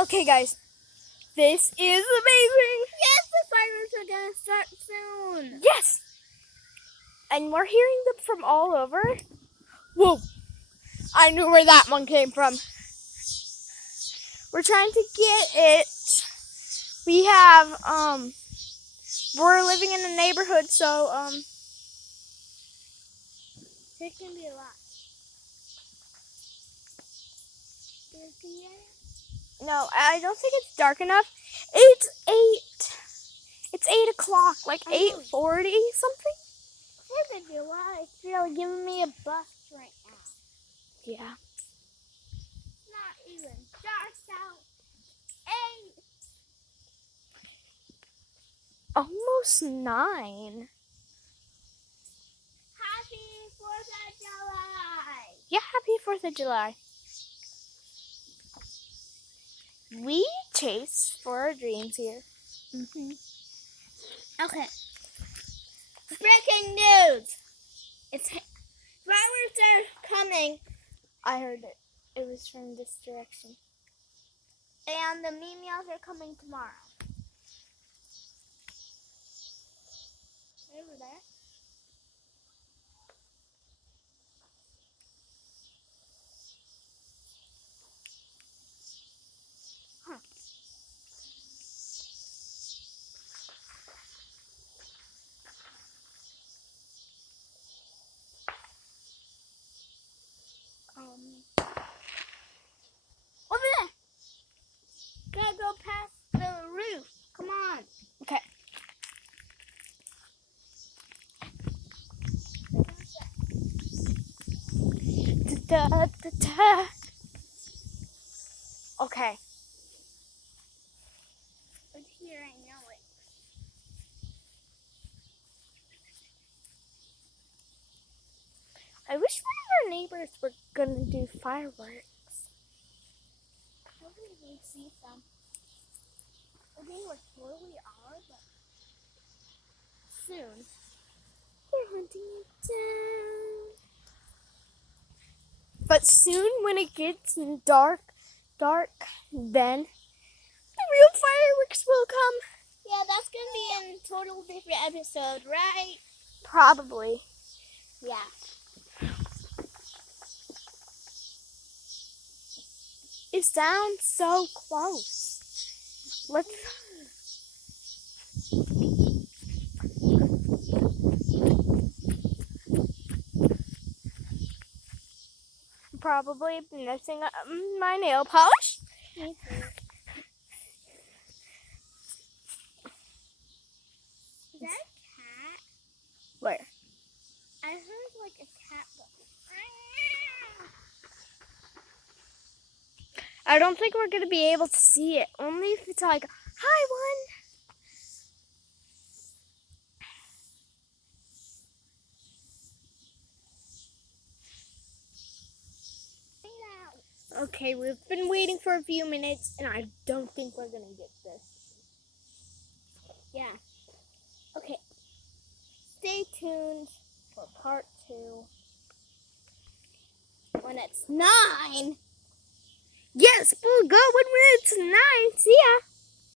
Okay, guys, this is amazing. Yes, the fireworks are gonna start soon. Yes, and we're hearing them from all over. Whoa, I knew where that one came from. We're trying to get it. We have, we're living in a neighborhood, so, It can be a lot. no, I don't think it's dark enough. It's 8 o'clock, like 8:40 something. 4th of July is really giving me a bust right now. Yeah. Not even dark out. 8. Almost 9. Happy 4th of July. Yeah, happy 4th of July. We chase for our dreams here. Okay. Breaking news. It's fireworks are coming. I heard it. It was from this direction. And the memes are coming tomorrow. Over there. Huh. Over there. Gotta go past the roof. Come on. Okay. Da, da, da, da. Okay. It's here, I know it. I wish one of our neighbors were gonna do fireworks. Hopefully we see some. I think we totally are, but soon. We're hunting it down. But soon, when it gets dark, then the real fireworks will come. Yeah, that's gonna be in a total different episode, right? Probably. Yeah. It sounds so close. Let's. Probably missing my nail polish. Me too. Is that a cat? Where? I heard like a cat. I don't think we're gonna be able to see it. Only if it's like, hi, one. Okay, we've been waiting for a few minutes, and I don't think we're gonna get this. Yeah. Okay. Stay tuned for part 2. When it's 9. Yes, we'll go when it's 9. See ya.